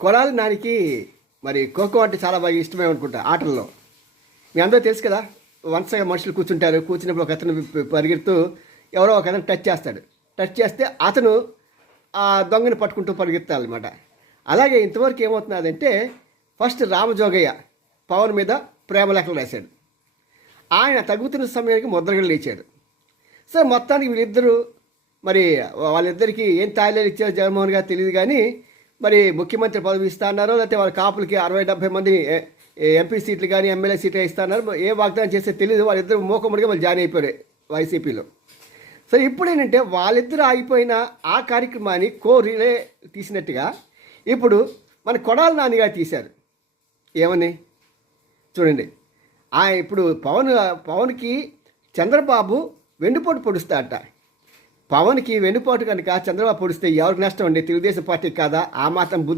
కొడాలి నానికి మరి ఖోఖో అంటే చాలా బాగా ఇష్టమే అనుకుంటా ఆటల్లో. మీ అందరూ తెలుసు కదా, వరుసగా మనుషులు కూర్చుంటారు. కూర్చున్నప్పుడు ఒక అతను పరిగెడుతూ ఎవరో ఒక అతను టచ్ చేస్తాడు. టచ్ చేస్తే అతను ఆ దొంగని పట్టుకుంటూ పరిగెత్తాలన్నమాట. అలాగే ఇంతవరకు ఏమవుతున్నదంటే, ఫస్ట్ రామజోగయ్య పవన్ మీద ప్రేమ లేఖలు రాశాడు. ఆయన తగ్గుతున్న సమయానికి ముద్రగడ లేచాడు. సో మొత్తానికి వీళ్ళిద్దరూ మరి వాళ్ళిద్దరికీ ఏం తాయిలాలు ఇచ్చారో జగన్మోహన్ గారు తెలియదు, కానీ మరి ముఖ్యమంత్రి పదవి ఇస్తా అన్నారో, లేకపోతే వాళ్ళ కాపులకి 60-70 మంది ఎంపీ సీట్లు కానీ ఎమ్మెల్యే సీట్లు ఇస్తా అన్నారు. ఏ వాగ్దానం చేస్తే తెలియదు. వాళ్ళిద్దరు మూకముడిగా వాళ్ళు జాయిన్ అయిపోయారు వైసీపీలో. సో ఇప్పుడు ఏంటంటే, వాళ్ళిద్దరూ ఆగిపోయిన ఆ కార్యక్రమాన్ని రిలే తీసినట్టుగా ఇప్పుడు మన కొడాలి నానిగా తీశారు. ఏమని చూడండి. ఇప్పుడు పవన్కి చంద్రబాబు వెన్నుపోటు పొడుస్తాడట. పవన్కి వెన్నుపోటు కనుక చంద్రబాబు పొడిస్తే ఎవరికి నష్టం అండి? తెలుగుదేశం పార్టీకి కాదా? ఆ మాత్రం బుద్ధి